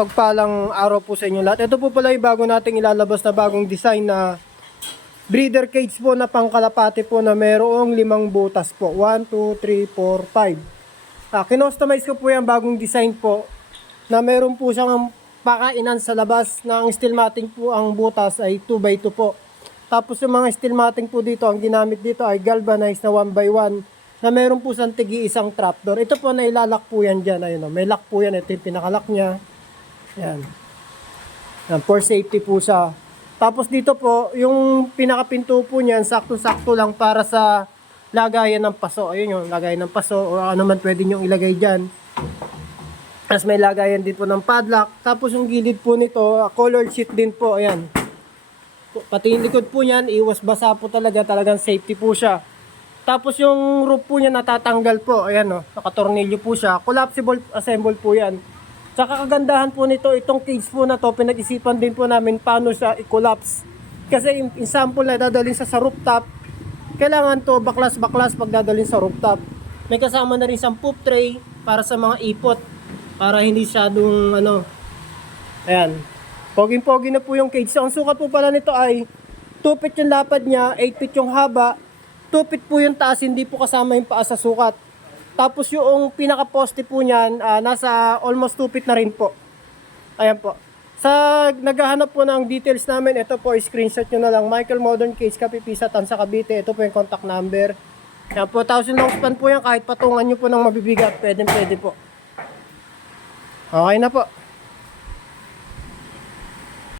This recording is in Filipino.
mapagpalang araw po sa inyo lahat. Ito po pala yung bago nating ilalabas na bagong design na breeder cage po na pangkalapati po na merong 5 butas po. 1, 2, 3, 4, 5. Kinostomize ko po yung bagong design po na meron po siyang pakainan sa labas na ang steel matting po ang butas ay 2x2 po. Tapos yung mga steel matting po dito, ang ginamit dito ay galvanized na 1x1 na meron po siyang tigi-isang trapdoor. Ito po na ilalak po yan dyan. Ayun, may lock po yan. Ito yung pinakalock niya. Yan. Yan. For safety po siya. Tapos dito po, yung pinakapinto po niyan, sakto-sakto lang para sa lagayan ng paso. Ayun yung lagayan ng paso o ano man pwede nyo ilagay dyan. Tapos may lagayan din po ng padlock. Tapos yung gilid po nito, colored sheet din po. Ayan. Pati yung likod po niyan, iwas basa po talaga. Talagang safety po siya. Tapos yung roof po niya natatanggal po. Ayan o, nakatornilyo po siya. Collapsible assemble po yan. Tsaka kagandahan po nito, itong cage po na to, pinag-isipan din po namin paano siya i-collapse. Kasi in sample na dadalhin sa rooftop, kailangan to baklas-baklas pag dadalhin sa rooftop. May kasama na rin siyang poop tray para sa mga ipot. Para hindi siyadong ano. Ayan. Poging-pogi na po yung cage. So, ang sukat po pala nito ay 2 feet yung lapad niya, 8 feet yung haba. 2 feet po yung taas, hindi po kasama yung paa sa sukat. Tapos yung pinaka-poste po niyan, nasa almost 2 feet na rin po. Ayan po. Sa naghahanap po ng details namin, ito po, screenshot nyo na lang. Michael Modern Cage, Kapipisa, Tansa, Cavite. Ito po yung contact number. Ayan po, 1,000 long span po yan. Kahit patungan nyo po ng mabibigat, pwede po. Okay na po.